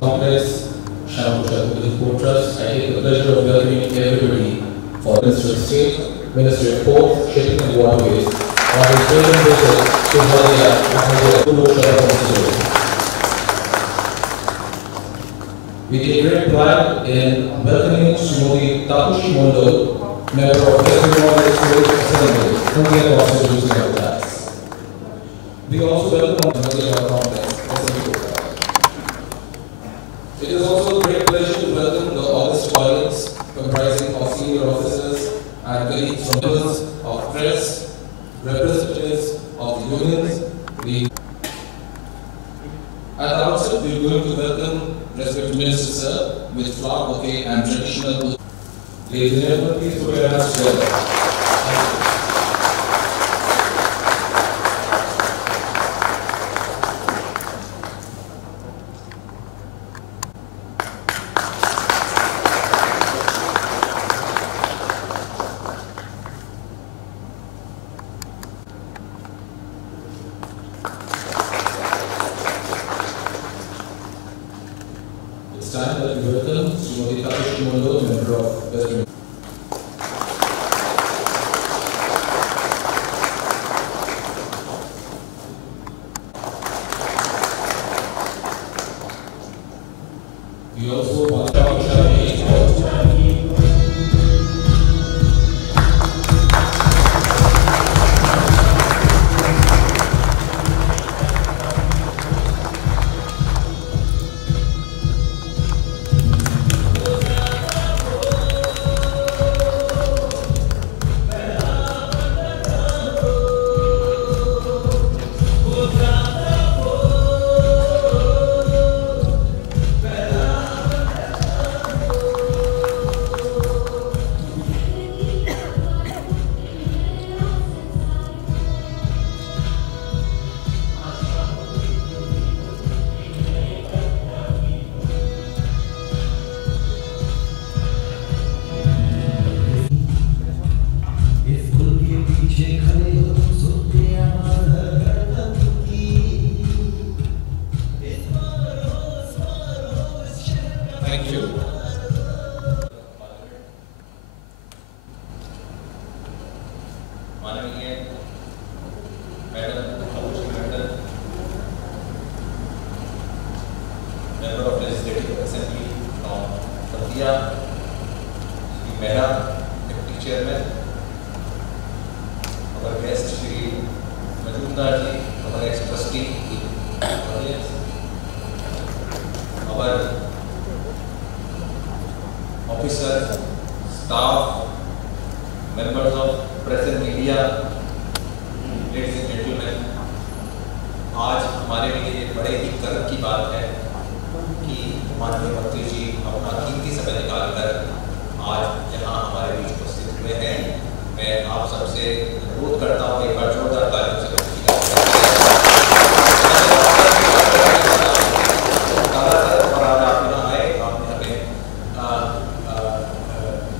Complex Shamsha Port Trust, I take the pleasure of welcoming everybody for Ministry of State, Ministry of Ports, Shipping and Waterways on his maiden visit to Haldia and Purusha constituency. We take great pride in welcoming Srimati Tapushi Mondal, member of West Bengal Legislative Assembly, Indian constituency of Class. We also welcome the Haldia Complex. It is also a great pleasure to welcome the august audience comprising of senior officers and colleagues from members of press, representatives of the unions. At the outset, we are going to welcome respected Minister Sir with flower bouquet and traditional. Ladies and gentlemen, please put your hands together. It's time that we welcome Srimati Tapushi Mondal, member of West Bengal. We also want to thank you. माननीय madam Tapasi Mondal, member of Legislative Assembly from Haldia, Shri Mehra, Deputy Chairman, our guest Shri Majumdar ji, our ex-trustee, our officers, staff, members of press and media, ladies and gentlemen, आज हमारे लिए बड़े ही गर्व की बात है कि माननीय मंत्री जी अपना कीमती समय निकालकर आज यहाँ हमारे बीच उपस्थित हुए हैं। मैं आप सबसे अनुरोध करता हूँ एक बार जोरदार तालियों से और आज आप यहाँ आए, आपने हमें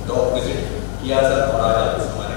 डॉग विजिट किया सर और आज आप हमारे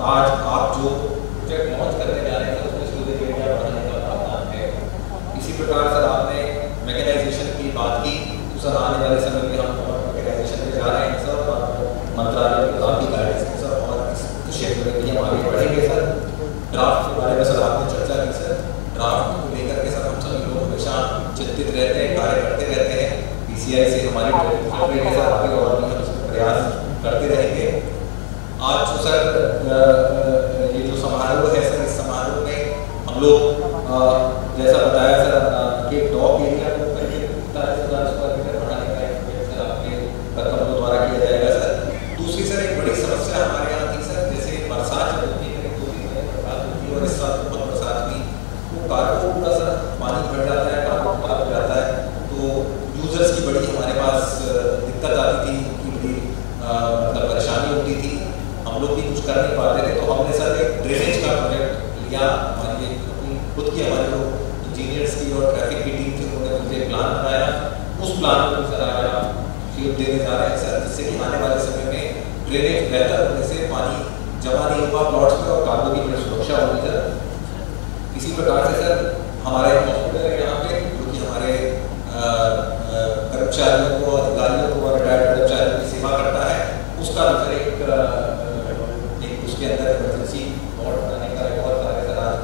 आज आप जो प्रोजेक्ट लॉन्च करने जा रहे हैं उसमें स्टोरेज एरिया बढ़ाने का प्रावधान है। इसी प्रकार सर आपने मैकेनाइजेशन की बात की, तो सर आने वाले समय में हम और मैकेनाइजेशन में जा रहे हैं सर, और मंत्रालय की आपकी गाइडेंस में सर और इस क्षेत्र में भी हम आगे बढ़ेंगे सर। ड्राफ्ट के बारे में सर आपने चर्चा की सर, ड्राफ्ट को लेकर के सर हम सभी लोग हमेशा चिंतित रहते हैं, कार्य करते रहते हैं। PCI से हमारी सर आगे और भी हम इसमें प्रयास करते रहेंगे। आज जो सर ये जो समारोह है सर, इस समारोह में हम लोग जैसा बताया सर कि डॉग एरिया को करके 40,000 स्क्वायर मीटर बढ़ाने का एक प्रोजेक्ट सर आपके प्रथम द्वारा किया जाएगा सर। दूसरी सर एक बड़ी समस्या हमारे यहाँ थी सर, जैसे बरसात जब होती है, 2 दिन पहले बरसात होती है और इस साल बहुत बरसात हुई, वो कारको पूरा सर पानी भर जाता है, कारको खराब हो जाता है, तो यूजर्स की बड़ी हमारे पास दिक्कत आती थी, कि बड़ी मतलब परेशानी होती थी, हम लोग भी कुछ कर नहीं पाते थे। तो हमने सर एक ड्रेनेज का प्रोजेक्ट लिया, हमारी खुद की हमारे जो इंजीनियर्स की और ट्रैफिक की टीम थी, उन्होंने मुझे प्लान बनाया। उस प्लान को सर आज आप शेप देने जा रहे हैं सर, जिससे कि आने वाले समय में ड्रेनेज बेहतर होने से पानी जमा नहीं होगा प्लॉट्स में और कार्गो की बड़ी सुरक्षा होगी सर। इसी प्रकार से सर हमारा एक हॉस्पिटल है यहाँ पे, जो कि हमारे कर्मचारियों को, अधिकारियों को और रिटायर्ड कर्मचारियों की सेवा करता है, उसका भी सर एक उसके अंदर इमरजेंसी वार्ड बनाने का एक और कार्य सर आज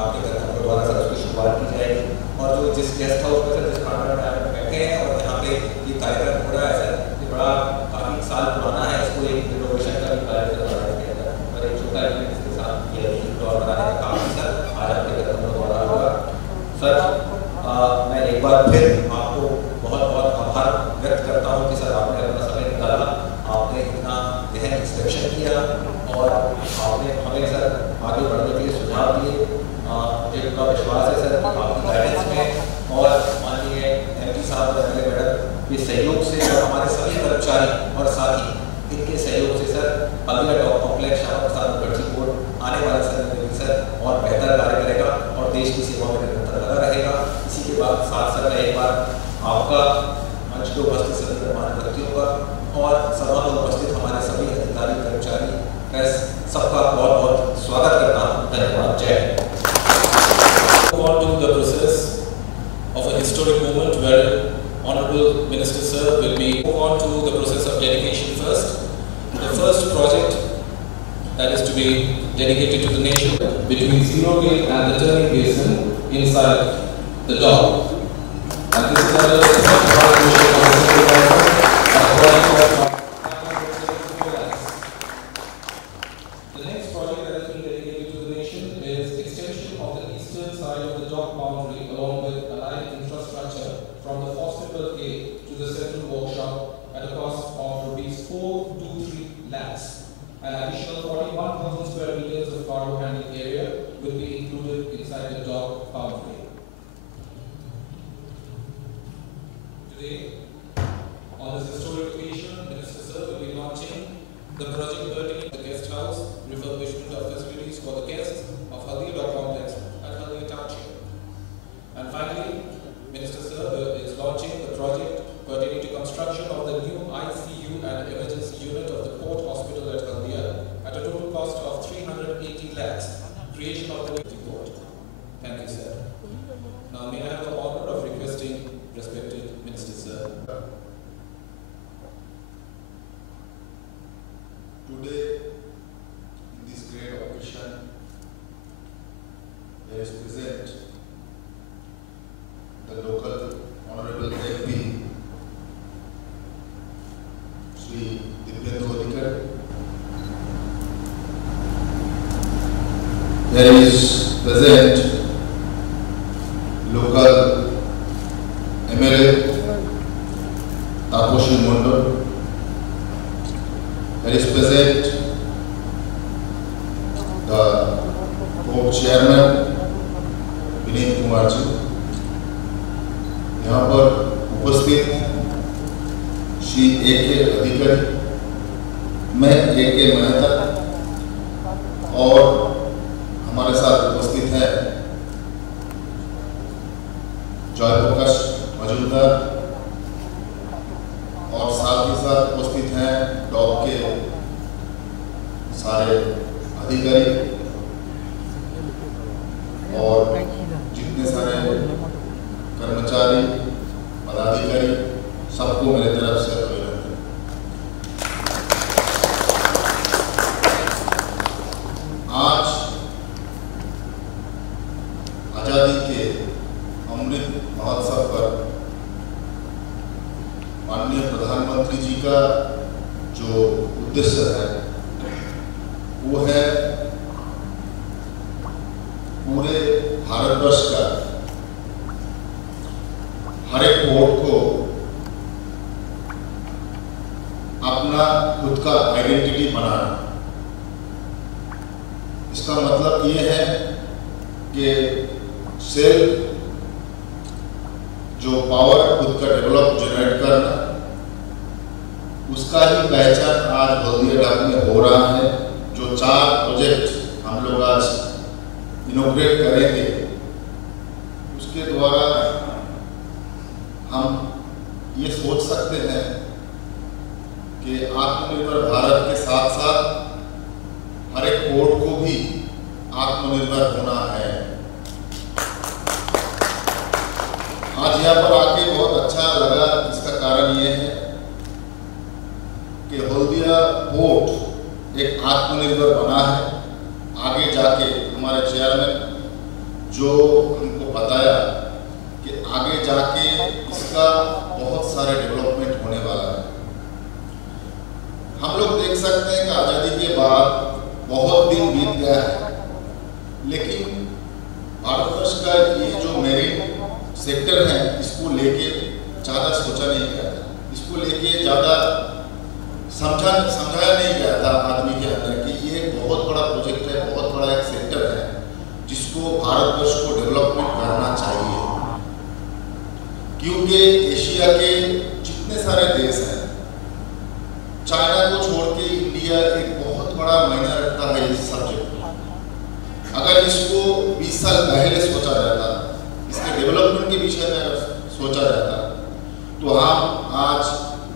आपके कर्मचारियों द्वारा सर उसकी शुरुआत की जाएगी। और जो जिस गेस्ट हाउस में सर जिस खंड में आप बैठे हैं और यहाँ पे ये कार्यक्रम हो रहा है सर, ये बड़ा काफ़ी साल पुराना है, इसको एक रिनोवेशन का भी कार्य सर बढ़ाया गया था और एक छोटा इवेंट इसके साथ किया और बनाने का काम सर आज आपके कर्मचारियों द्वारा होगा सर। मैं एक बार फिर आपको बहुत बहुत आभार व्यक्त करता हूँ कि सर आपने अपना समय निकाला, आपने इतना गहन इंस्पेक्शन किया और आपने हमें सर आगे बढ़ने के लिए सुझाव दिए। मुझे पूरा विश्वास है सर आपकी गाइडेंस में और माननीय MP साहब और MLA मैडम के सहयोग से और हमारे सभी कर्मचारी और साथी इनके सहयोग से सर अगला dog complex Shyama Prasad Mukherjee court आने वाले समय में सर और बेहतर कार्य करेगा और देश की सेवा में निरंतर लगा रहेगा। इसी के बाद साथ सर मैं एक बार आपका मंच पे उपस्थित सभी गणमान्य व्यक्तियों का और सभा में उपस्थित हमारे सभी अधिकारी, कर्मचारी, प्रेस सबका बहुत बहुत स्वागत करता हूँ। धन्यवाद। जय। On to the process of a historic moment where Honorable Minister Sir will be move on to the process of dedication first. The first project that is to be dedicated to the nation between Zero Gate and the turning basin inside the dock. And this is under the collaboration of the Central Government and the project of the next project that is being dedicated to the nation is extension of the eastern side of the dock boundary along with allied infrastructure from the hospital gate to the central workshop at a cost of ₹423 lakhs. An additional 41,000 square meters of cargo handling area will be included inside the dock boundary. Today, on this historic occasion, Minister Sir will be launching the project pertaining to the guest house refurbishment of facilities for the guests of Haldia Dock Complex at Haldia Township. And finally, Minister Sir is launching the project pertaining to construction of the new ICU and emergency unit of the Port Hospital at Haldia at a total cost of 380 lakhs, creation of the new port. Thank you, sir. Now, may I have the honor of requesting respected Minister Sir. Today, in this great occasion, there is present the local Honorable MP, Shri Dibyendu Adhikari. There is present local MLA Taposhi Mondal. There is present the Co-Chairman Vineet Kumar ji, यहाँ पर उपस्थित Shri A.K. अधिकारी, मैं A.K. Mehta और हमारे साथ उपस्थित है जयप्रकाश मजूमदार और साथ ही साथ उपस्थित हैं डॉग के सारे अधिकारी और जितने सारे कर्मचारी पदाधिकारी सबको मेरे तरफ से अभिनंदन। आज आजादी के अमृत महोत्सव पर माननीय प्रधानमंत्री जी का जो उद्देश्य है वो है पूरे भारतवर्ष का हर एक पोर्ट को अपना खुद का आइडेंटिटी बनाना। इसका मतलब ये है कि सेल्फ जो पावर खुद का डेवलप जनरेट करना, उसका ही पहचान आज हल्दिया डाक में हो रहा है। जो 4 प्रोजेक्ट हम लोग आज इनॉग्रेट करेंगे उसके द्वारा हम ये सोच सकते हैं कि आत्मनिर्भर भारत के साथ साथ हर एक पोर्ट को भी आत्मनिर्भर होना है। आज यहाँ पर आके बहुत अच्छा लगा। इसका कारण ये है कि हल्दिया पोर्ट एक आत्मनिर्भर बना है। आगे जाके हमारे चेयरमैन जो हमको बताया कि आगे जाके इसका बहुत सारे डेवलपमेंट होने वाला है। हम लोग देख सकते हैं कि आज़ादी के बाद बहुत दिन बीत गया है, लेकिन भारतवर्ष का ये जो मेरिन सेक्टर है इसको लेके ज़्यादा सोचा नहीं गया था, इसको लेके ज़्यादा समझाया नहीं गया था आदमी के अंदर कि ये एक बहुत बड़ा प्रोजेक्ट है, बहुत बड़ा एक सेक्टर है जिसको भारतवर्ष को डेवलपमेंट करना चाहिए। क्योंकि एशिया के जितने सारे देश हैं, चाइना को छोड़ के इंडिया एक बहुत बड़ा मायने रखता है इस सब्जेक्ट में। अगर इसको 20 साल पहले सोचा जाता, इसके डेवलपमेंट के विषय में अगर सोचा जाता, तो हम आज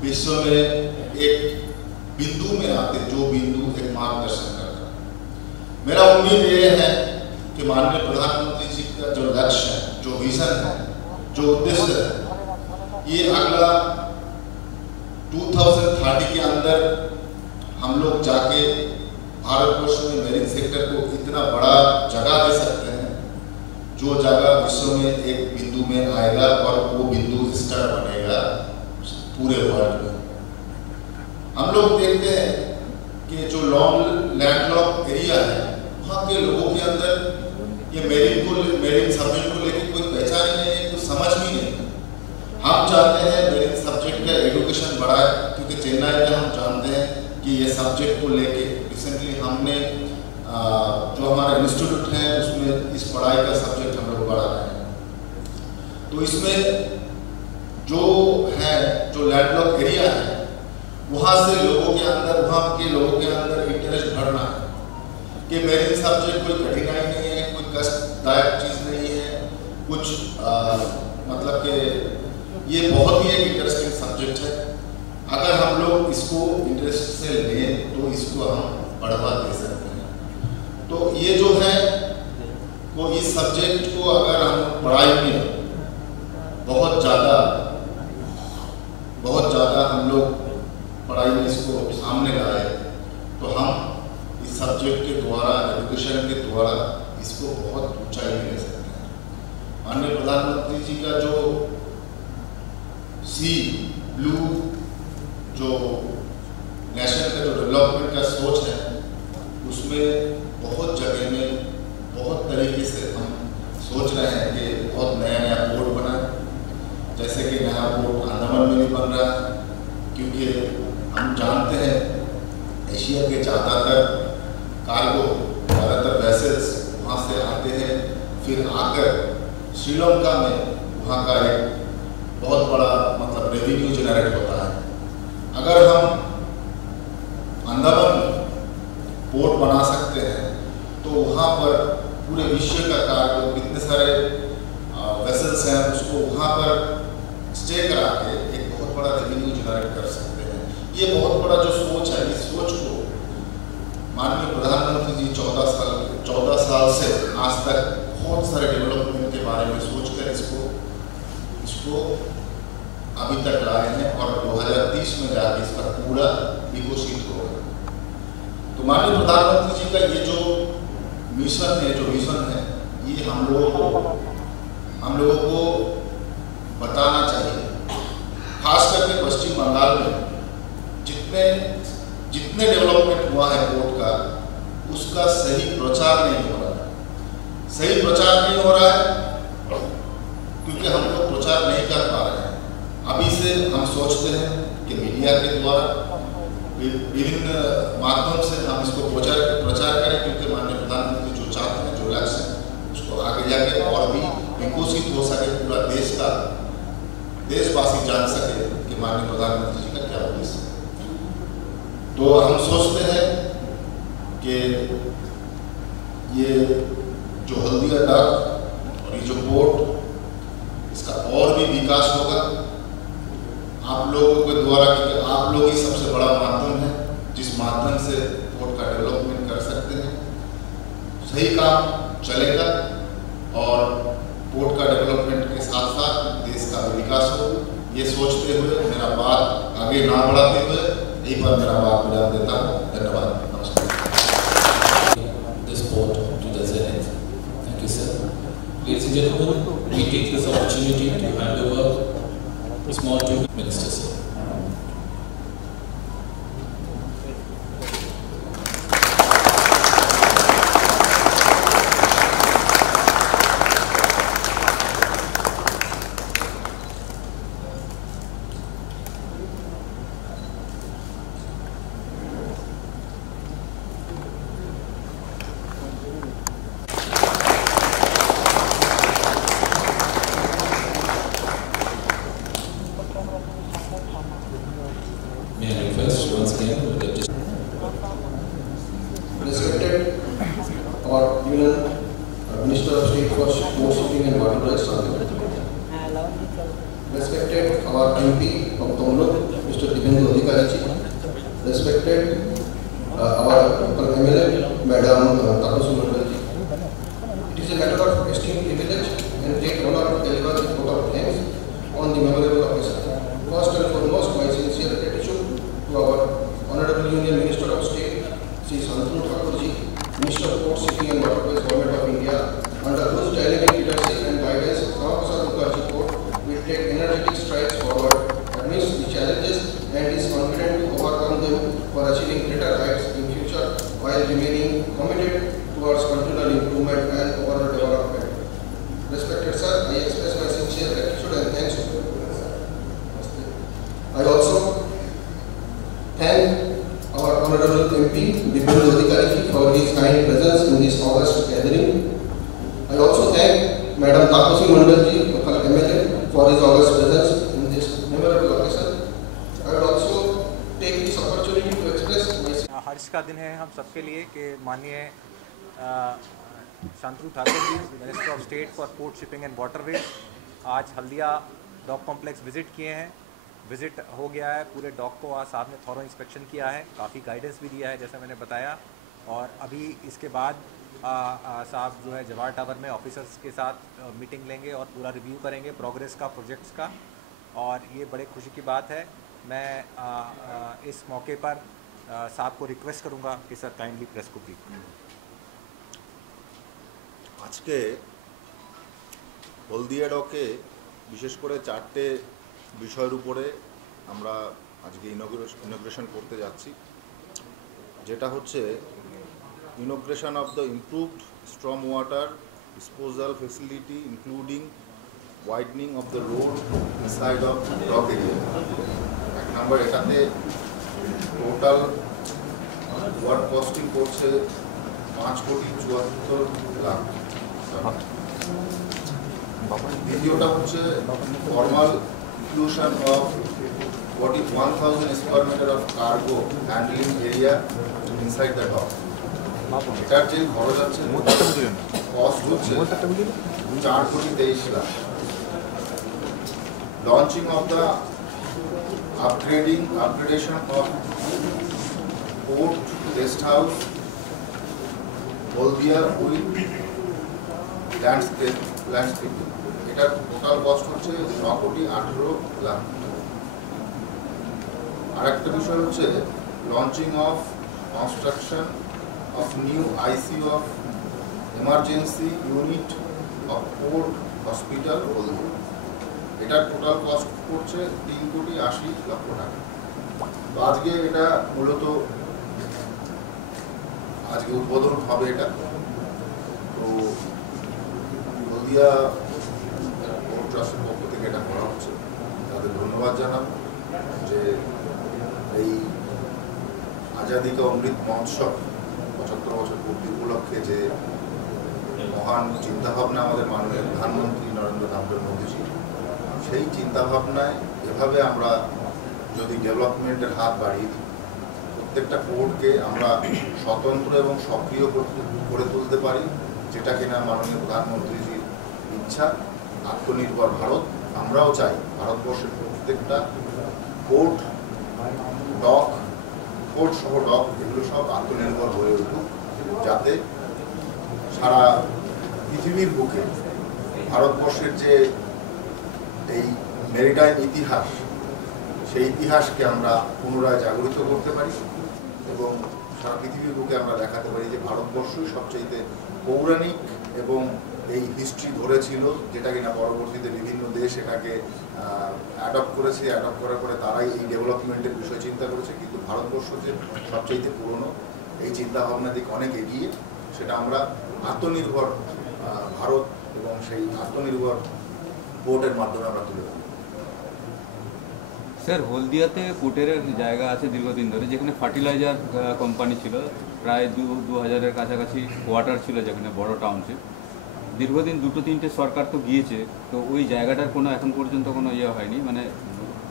विश्व में एक बिंदु में आते, जो बिंदु एक मार्गदर्शन करता। मेरा उम्मीद ये है कि माननीय प्रधानमंत्री जी का जो लक्ष्य है, जो विजन है, जो उद्देश्य है, ये अगला 2030 के अंदर हम लोग जाके भारतवर्ष में मेरिन सेक्टर को इतना बड़ा जगह दे सकते हैं, जो जगह विश्व में एक बिंदु में आएगा और वो बिंदु स्टार बनेगा पूरे वर्ल्ड में। हम लोग देखते हैं कि जो लैंडलॉक एरिया है वहाँ के लोगों के अंदर ये मेरिन सब्जेक्ट को लेकर कोई पहचान ही नहीं है, कुछ समझ भी नहीं। हम चाहते हैं मेरिन सब्जेक्ट का एडुकेशन बढ़ाए, क्योंकि चेन्नई में हम जानते हैं कि ये सब्जेक्ट को लेके रिसेंटली हमने जो हमारा इंस्टीट्यूट है उसमें इस पढ़ाई का सब्जेक्ट हम लोग बढ़ा रहे हैं। तो इसमें जो है जो लैंडलॉक एरिया है वहाँ से लोगों के अंदर, वहाँ के लोगों के अंदर इंटरेस्ट बढ़ना है कि मेरिन सब्जेक्ट कोई कठिनाई नहीं है, कोई कष्टदायक चीज़ नहीं है, कुछ मतलब कि ये बहुत ही एक इंटरेस्टिंग सब्जेक्ट है। अगर हम लोग इसको इंटरेस्ट से लें तो इसको हम बढ़ावा दे सकते हैं। तो ये जो है वो इस सब्जेक्ट को अगर हम पढ़ाई में बहुत ज़्यादा हम लोग पढ़ाई में इसको सामने लाए तो हम इस सब्जेक्ट के द्वारा, एजुकेशन के द्वारा इसको बहुत ऊंचाई में ले सकते हैं। माननीय प्रधानमंत्री जी का जो सी ब्लू जो नेशन का जो डेवलपमेंट का सोच है, उसमें बहुत जगह में बहुत तरीके से हम सोच रहे हैं कि बहुत नया पोर्ट बनाए। जैसे कि नया पोर्ट अंडमान में भी बन रहा है, क्योंकि हम जानते हैं एशिया के ज़्यादातर कार्गो, ज़्यादातर वेसल्स वहाँ से आते हैं, फिर आकर श्रीलंका में वहाँ का एक बहुत बड़ा मतलब रेवेन्यू जनरेट होता है। अगर हम अंडमान पोर्ट बना सकते हैं तो वहाँ पर पूरे विश्व का कार्गो, कितने सारे वेसल्स हैं, उसको वहाँ पर स्टे करा के एक बहुत बड़ा रेवेन्यू जनरेट कर सकते हैं। ये बहुत बड़ा जो सोच है, इस सोच को माननीय प्रधानमंत्री जी तक बहुत सारे डेवलपमेंट के बारे में सोचकर इसको अभी तक लाए हैं और 2030 में जाके इसका पूरा विकसित होगा। तो माननीय प्रधानमंत्री जी का ये जो मिशन है, जो विजन है, ये हम लोगों को बताना चाहिए। खास करके पश्चिम बंगाल में जितने डेवलपमेंट हुआ है पोर्ट का, उसका सही प्रचार नहीं हो रहा है। सही प्रचार नहीं हो रहा है क्योंकि हम लोग प्रचार नहीं कर पा रहे हैं। अभी से हम सोचते हैं कि मीडिया के द्वारा विभिन्न माध्यम से हम इसको प्रचार करें, क्योंकि माननीय प्रधानमंत्री जो चाहते हैं, जो लक्ष्य है, उसको आगे जाके और भी विकसित हो सके, पूरा देशवासी जान सके कि माननीय प्रधानमंत्री जी का क्या उद्देश्य है। तो हम सोचते हैं कि ये जो हल्दिया डक और ये जो पोर्ट, इसका और भी विकास होगा आप लोगों के द्वारा, क्योंकि आप लोग ही सबसे बड़ा माध्यम है जिस माध्यम से पोर्ट का डेवलपमेंट कर सकते हैं। सही काम चलेगा और पोर्ट का डेवलपमेंट के साथ साथ देश का विकास हो, ये सोचते हुए मेरा बात आगे ना बढ़ाते हुए यहीं पर मेरा बात विराम देता हूँ। धन्यवाद, नमस्कार। This port to the zenith. Thank you, sir. Ladies and gentlemen, we take this opportunity to hand over small to Minister, sir. May I request once again with the Respected our Union Minister of State for Port Shipping and Waterways, respected our MP of Tonglok, Mr. Dibyendu Adhikari ji, respected our MLA, Madam Taposi Mandal ji. It is a matter of esteemed privilege and great honor to deliver the vote of thanks on the memorable occasion. First and foremost, my sincere gratitude to our Honorable Union Minister of State, Sri Shantanu Thakur ji, Minister of Port, Shipping and Waterways, Government of India, under whose dynamic leadership and guidance, Ramprasad Mukherjee Port will take energetic strides forward amidst the challenges and is confident to overcome them for achieving greater heights in future while remaining committed towards continual improvement and overall development. Respected sir, I express my sincere gratitude and thanks to you. I also thank our Honorable MP, Dibyendu Adhikari, for his kind presence in this August gathering. I also thank Madam Taposi Mandal ji, local MLA, for his August presence in this memorable occasion. I would also take this opportunity to express my हर्ष का दिन है हम सबके लिए कि माननीय Shantanu Thakur ji, minister of state for port shipping and waterways, आज Haldia dock complex visit किए हैं। विजिट हो गया है, पूरे डॉक को आज साहब ने थॉरो इंस्पेक्शन किया है, काफ़ी गाइडेंस भी दिया है जैसा मैंने बताया। और अभी इसके बाद साहब जो है जवाहर टावर में ऑफिसर्स के साथ मीटिंग लेंगे और पूरा रिव्यू करेंगे प्रोग्रेस का, प्रोजेक्ट्स का, और ये बड़े खुशी की बात है। मैं इस मौके पर साहब को रिक्वेस्ट करूँगा कि सर काइंडली प्रेस को ब्रीफ करें। আজকে হলদিয়া ডকে বিশেষ করে চারটে বিষয়ের উপরে আমরা আজকে ইনোগ্রেশন করতে যাচ্ছি, যেটা হচ্ছে inauguration of the improved storm water disposal facility including widening of the road inside of dock area. এক নম্বর, এটাতে টোটাল ওয়ার্ক কস্টিং করছে 5,74,00,000। দ্বিতীয়টা হচ্ছে formal inclusion of 1,000 square meter of cargo handling area inside the dock. এটার যে খরচ আছে কস্ট হচ্ছে 4,23,00,000। Launching of the upgradation of port guest house Haldia with landscaping, এটার টোটাল কস্ট হচ্ছে 9,18,00,000। আর একটা বিষয় হচ্ছে launching of construction of new ICU of emergency unit of port hospital Haldia. এটার টোটাল কস্ট পড়ছে 3,80,00,000 টাকা। তো আজকে এটা মূলত আজকে উদ্বোধন হবে এটা। তো হলদিয়া পোর্ট ট্রাস্টের পক্ষ থেকে এটা করা হচ্ছে, তাদের ধন্যবাদ জানাবো যে এই আজাদি কা অমৃত মহোৎসব 75 বছর পূর্তি উপলক্ষে যে মহান চিন্তাভাবনা আমাদের মাননীয় প্রধানমন্ত্রী নরেন্দ্র দামোদর মোদীজি, সেই চিন্তাভাবনায় এভাবে আমরা যদি ডেভেলপমেন্টের হাত বাড়িয়ে দিই, প্রত্যেকটা পোর্টকে আমরা স্বতন্ত্র এবং সক্রিয় করে তুলতে পারি, যেটা কিনা মাননীয় প্রধানমন্ত্রীজির ইচ্ছা, আত্মনির্ভর ভারত। আমরাও চাই ভারতবর্ষের প্রত্যেকটা পোর্ট, ডক, পোর্ট সহ ডক, এগুলো সব আত্মনির্ভর হয়ে উঠুক, যাতে সারা পৃথিবীর বুকে ভারতবর্ষের যে এই মেরিটাইম ইতিহাস, সেই ইতিহাসকে আমরা পুনরায় জাগরিত করতে পারি এবং সারা পৃথিবীর বুকে আমরা দেখাতে পারি যে ভারতবর্ষই সবচেয়ে পৌরাণিক এবং এই হিস্ট্রি ধরেছিল, যেটা কিনা পরবর্তীতে বিভিন্ন দেশ এটাকে অ্যাডপ্ট করেছে। অ্যাডপ্ট করার পরে তারাই এই ডেভেলপমেন্টের বিষয় চিন্তা করেছে, কিন্তু ভারতবর্ষ যে সবচেয়ে পুরনো, এই চিন্তাভাবনার দিক অনেক এগিয়ে, সেটা আমরা আত্মনির্ভর ভারত এবং সেই আত্মনির্ভর পোর্টের মাধ্যমে আমরা তুলে ধরি। স্যার, হলদিয়াতে পোর্টের জায়গা আছে দীর্ঘদিন ধরে, যেখানে ফার্টিলাইজার কোম্পানি ছিল, প্রায় 2000-এর কাছাকাছি কোয়ার্টার ছিল, যেখানে বড় টাউনশিপ। দীর্ঘদিন 2-3টে সরকার তো গিয়েছে, তো ওই জায়গাটার কোনো এখন পর্যন্ত কোনো ইয়ে হয়নি, মানে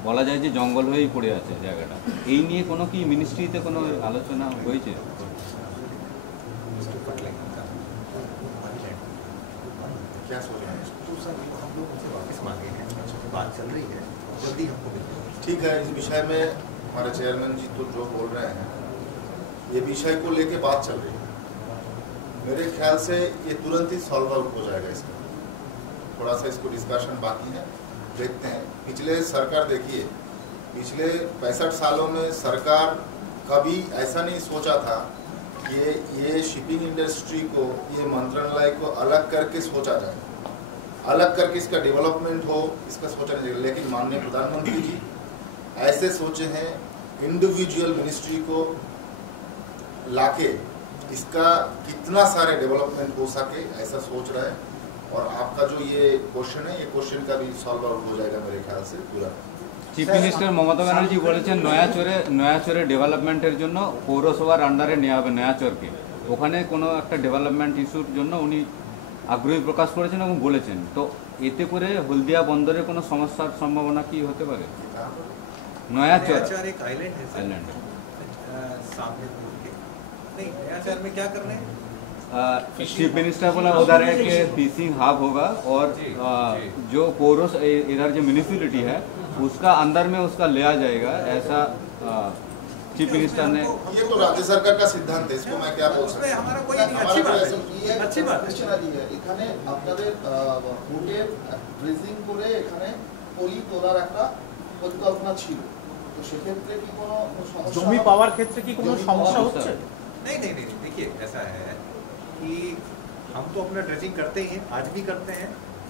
বলা যায় যে জঙ্গল হয়েই পড়ে আছে জায়গাটা। এই নিয়ে কোনো কি মিনিস্ট্রিতে কোনো আলোচনা হয়েছে? ठीक है, इस विषय में हमारे चेयरमैन जी तो जो बोल रहे हैं, ये विषय को लेके बात चल रही है। मेरे ख्याल से ये तुरंत ही सॉल्व आउट हो जाएगा। इसका थोड़ा सा इसको डिस्कशन बाकी है, देखते हैं। पिछले सरकार देखिए, पिछले 65 सालों में सरकार कभी ऐसा नहीं सोचा था कि ये शिपिंग इंडस्ट्री को, ये मंत्रालय को अलग करके सोचा जाए, अलग करके इसका डेवलपमेंट हो, इसका सोचा नहीं जाएगा। लेकिन माननीय प्रधानमंत्री जी ऐसे सोचे हैं, इंडिविजुअल मिनिस्ट्री को लाके इसका कितना सारे डेवलपमेंट हो सके, ऐसा सोच रहा है। और आपका जो ये क्वेश्चन है, ये क्वेश्चन का भी सॉल्व आउट हो जाएगा मेरे ख्याल से पूरा। চিফ মিনিস্টার মমতা ব্যানার্জি বলেছেন নয়াচরে ডেভেলপমেন্টের জন্য পৌরসভার আন্ডারে নেওয়া হবে নয়াচরকে। ওখানে কোনো একটা ডেভেলপমেন্ট ইস্যুর জন্য উনি আগ্রহী প্রকাশ করেছেন এবং বলেছেন, তো এতে করে হলদিয়া বন্দরের কোনো সমস্যার সম্ভাবনা কি হতে পারে? নয়াচর एक आइलैंड है आइलैंड सामने नहीं, नयाचर में क्या कर रहे हैं? चीफ मिनिस्टर बोला उधर है कि फिशिंग हब होगा और जो पौरस इधर जो म्यूनिसिपैलिटी है उसका अंदर में उसका लिया जाएगा, ऐसा चीफ मिनिस्टर ने। ये तो राज्य सरकार का सिद्धांत है, इसको मैं क्या बोल सकता हूं। हमारा कोई नहीं, अच्छी बात है, अच्छी बात है। এখানে আপনাদের হোটেল ড্রেজিং করে এখানে পলি তোলার একটা পরিকল্পনা ছিল, তো সেক্ষেত্রে কি কোনো সমস্যা, জমি পাওয়ার ক্ষেত্রে কি কোনো সমস্যা হচ্ছে? नहीं नहीं नहीं, देखिए ऐसा है कि हम तो अपना ड्रेसिंग करते ही हैं, आज भी करते हैं,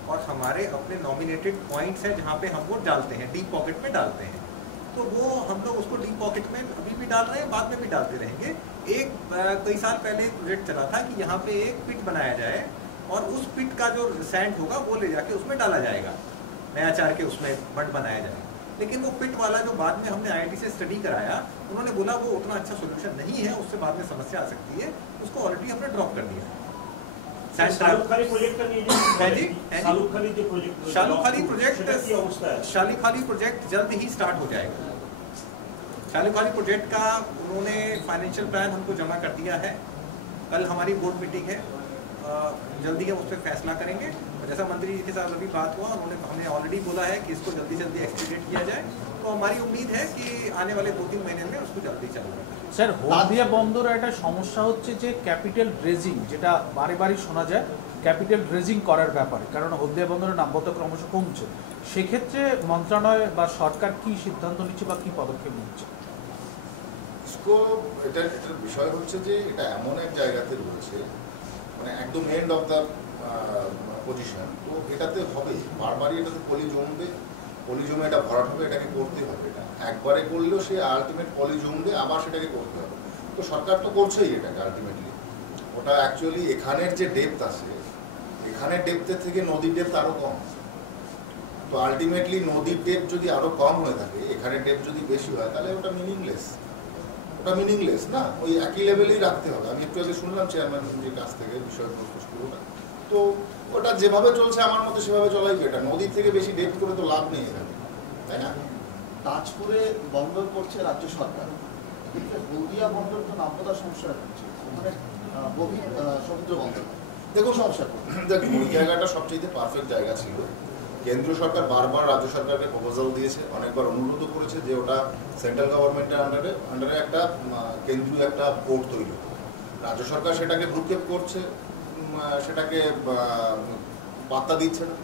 और हमारे अपने नॉमिनेटेड पॉइंट्स हैं जहाँ पे हम वो डालते हैं, डीप पॉकेट में डालते हैं। तो वो हम लोग उसको डीप पॉकेट में अभी भी डाल रहे हैं, बाद में भी डालते रहेंगे। एक कई साल पहले एक प्रोजेक्ट चला था कि यहाँ पे एक पिट बनाया जाए और उस पिट का जो सैंड होगा वो ले जाके उसमें डाला जाएगा, नयाचार के उसमें बंड बनाया जाएगा। लेकिन वो पिट वाला जो बाद में हमने IIT से स्टडी कराया, उन्होंने बोला वो उतना अच्छा सोल्यूशन नहीं है, उससे बाद में समस्या आ सकती है, उसको ऑलरेडी हमने ड्रॉप कर दिया। शालूखाली प्रोजेक्ट जल्द ही स्टार्ट हो जाएगा। शालूखाली प्रोजेक्ट का उन्होंने फाइनेंशियल प्लान हमको जमा कर दिया है। कल हमारी बोर्ड मीटिंग है, जल्दी हम उस पर फैसला करेंगे। और जैसा मंत्री जी के साथ अभी बात हुआ, हमने ऑलरेडी बोला है कि इसको जल्दी जल्दी एक्सपीडिएट किया जाए, तो हमारी उम्मीद है कि आने वाले 2-3 महीने में उसको जल्दी चालू करें। স্যার, হলদিয়া বন্দরে একটা সমস্যা হচ্ছে যে ক্যাপিটাল ড্রেজিং, যেটা বারে বারে শোনা যায় ক্যাপিটাল ড্রেজিং করার ব্যাপারে, কারণ হলদিয়া বন্দরের নাব্যতা ক্রমশ কমছে। সেক্ষেত্রে মন্ত্রণালয় বা সরকার কি সিদ্ধান্ত নিচ্ছে বা কি পদক্ষেপ নিচ্ছে? এটার বিষয় হচ্ছে যে এটা এমন এক জায়গাতে রয়েছে, মানে একদম এন্ড অফ দ্য পজিশন, তো এটাতে হবে বারবারই এটাতে পলি জমে এটা ভরাট হবে, এটাকে করতে হবে। এটা একবারে করলেও সে আলটিমেট পলি জমবে, আবার সেটাকে করতে হবে। তো সরকার তো করছেই এটাকে আলটিমেটলি। ওটা অ্যাকচুয়ালি এখানের যে ডেপথ আছে, এখানের ডেপথের থেকে নদীর ডেপথ আরও কম। তো আলটিমেটলি নদীর ডেপথ যদি আরও কম হয়ে থাকে, এখানের ডেপথ যদি বেশি হয়, তাহলে ওটা মিনিংলেস না, ওই একই লেভেলেই রাখতে হবে। আমি একটু আগে শুনলাম চেয়ারম্যানের কাছ থেকে বিষয়বস্তু পুরোটা, তো ওটা যেভাবে চলছে আমার মতে সেভাবে চলাই বেটার। নদীর থেকে বেশি ডেপথ করে তো লাভ নেই এখানে, তাই না? তাজপুরে বন্দর করছে রাজ্য সরকার, কিন্তু হলদিয়া বন্দর তো নাব্যতার সমস্যা হচ্ছে, ওখানে গভীর সমুদ্র বন্দর। দেখুন ওই জায়গাটা সবচেয়ে পারফেক্ট জায়গা ছিল। কেন্দ্র সরকার বারবার রাজ্য সরকারকে প্রপোজাল দিয়েছে, অনেকবার অনুরোধ করেছে যে ওটা সেন্ট্রাল গভর্নমেন্টের আন্ডারে একটা কেন্দ্রীয় একটা পোর্ট তৈরি হবে। রাজ্য সরকার সেটাকে ভ্রুক্ষেপ করছে, সেটাকে পাত্তা দিচ্ছে না।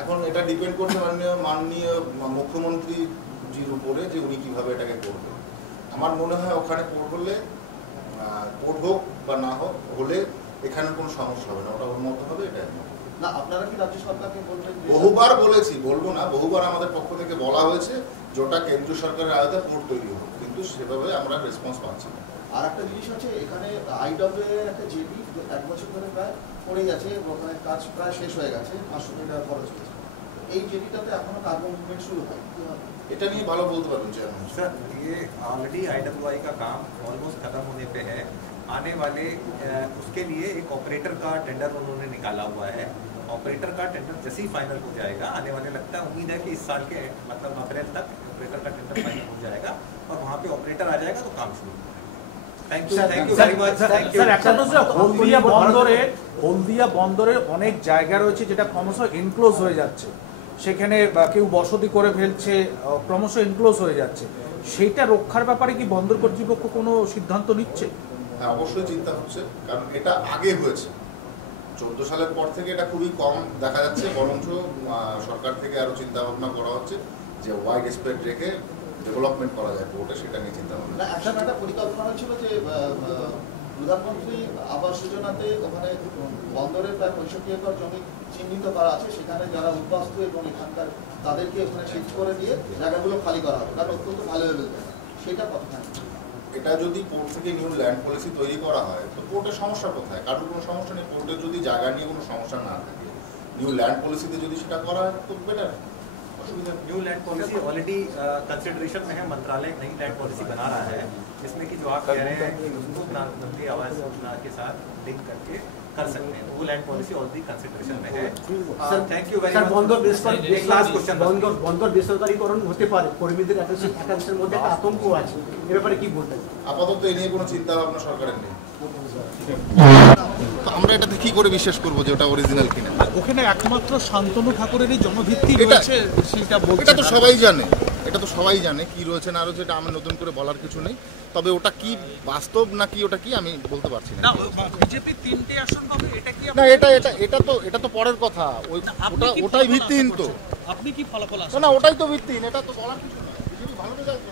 এখন এটা ডিপেন্ড করছে মাননীয় মুখ্যমন্ত্রীজির উপরে যে উনি কীভাবে এটাকে করবেন। আমার মনে হয় ওখানে পোর্ট হোক বা না হোক, হলে এখানে কোনো সমস্যা হবে না, ওটা উন্নত হবে। এটা না, আপনারা কি রাজ্য সরকারকে বলবেন? বহুবার বলেছি, বলবো না, বহুবার আমাদের পক্ষ থেকে বলা হয়েছে যে ওটা কেন্দ্র সরকারের আওতায় পোর্ট তৈরি হোক, কিন্তু সেভাবে আমরা রেসপন্স পাচ্ছি না। আর একটা জিনিস হচ্ছে, এখানে আইডব্লিউ এর একটা জেটি 1 বছর ধরে প্রায় পড়ে গেছে, ওখানে কাজ প্রায় শেষ হয়ে গেছে, 500 কোটি টাকা খরচ হয়েছে। এই জেটিটাতে এখনো কার্গো মুভমেন্ট শুরু হয়, এটা নিয়ে ভালো বলতে পারবেন চেয়ারম্যান। सर, ये ऑलरेडी IWI का काम ऑलमोस्ट खत्म होने पे है। आने वाले उसके लिए एक ऑपरेटर का टेंडर उन्होंने निकाला हुआ है। ऑपरेटर का टेंडर जैसे ही फाइनल हो जाएगा, आने वाले लगता है, उम्मीद है कि इस साल के मतलब अप्रैल तक ऑपरेटर का टेंडर फाइनल हो जाएगा और वहाँ पे ऑपरेटर आ जाएगा तो काम शुरू हो जाएगा। Thank you very much. Sir, একটা হচ্ছে হলদিয়া বন্দরের অনেক জায়গা রয়েছে যেটা ক্রমশ এনক্লোজ হয়ে যাচ্ছে, সেখানে কেউ বসতি করে ফেলছে, ক্রমশ এনক্লোজ হয়ে যাচ্ছে। সেইটা রক্ষার ব্যাপারে কি বন্দর কর্তৃপক্ষ কোনো সিদ্ধান্ত নিচ্ছে? হ্যাঁ, অবশ্যই চিন্তা হচ্ছে, কারণ এটা আগে হয়েছে 14 সালের পর থেকে এটা খুবই কম দেখা যাচ্ছে, বরঞ্চ সরকার থেকে আরো চিন্তা ভাবনা করা হচ্ছে যে ওয়াইড স্প্রেড রেখে ডেভেলপমেন্ট করা যায় পোর্টে, সেটা নিয়ে চিন্তা ভাবনা। একটা পরিকল্পনা ছিল যে প্রধানমন্ত্রী আবাস যোজনাতে ওখানে বন্দরের প্রায় 65 একর জমি চিহ্নিত করা আছে, সেখানে যারা উদ্বাস্তু এবং এখানকার তাদেরকে ওখানে শিফট করে দিয়ে জায়গাগুলো খালি করা হবে, কারণ অত্যন্ত ভ্যালুয়েবল জায়গা। সেটা কতখানি? এটা যদি পোর্ট থেকে নিউ ল্যান্ড পলিসি তৈরি করা হয়, তো পোর্টের সমস্যা কোথায়? কারোর কোনো সমস্যা নেই। পোর্টের যদি জায়গা নিয়ে কোনো সমস্যা না থাকে, নিউ ল্যান্ড পলিসিতে যদি সেটা করা হয় তো better. New land policy already consideration में है, मंत्रालय नई लैंड पॉलिसी बना रहा है, जिसमें कि जो आप कह रहे हैं कि उसको प्रधानमंत्री आवास योजना के साथ लिंक करके कर सकते हैं, वो लैंड पॉलिसी ऑलरेडी कंसिडरेशन में है। Sir, thank you very much. एक लास्ट क्वेश्चन, বন্দর বেসরকারীকরণ হতে পারে, কর্মীদের একাংশের মধ্যে একটা আতঙ্ক আছে, এ ব্যাপারে কি বলতেন? আপাতত এই নিয়ে কোনো চিন্তা ভাবনা সরকারের নেই। আমরা এটাতে কি করে বিশ্বাস করবো যে ওটা অরিজিনাল কিনা? ওখানে একমাত্র শান্তনু ঠাকুরেরই জনভিত্তি রয়েছে, সেটা বলছে। এটা তো সবাই জানে, এটা তো সবাই জানে কি রয়েছে না রয়েছে, এটা আমার নতুন করে বলার কিছু নেই। তবে ওটা কি বাস্তব নাকি ওটা কি আমি বলতে পারছি না। বিজেপি 3টে আসন পাবে, এটা কি? না, এটা তো পরের কথা, ওটাই ভিত্তিহীন। তো আপনি কি ফলাফল? না, ওটাই তো ভিত্তিহীন, এটা তো বলার কিছু না। বিজেপি ভালো রেজাল্ট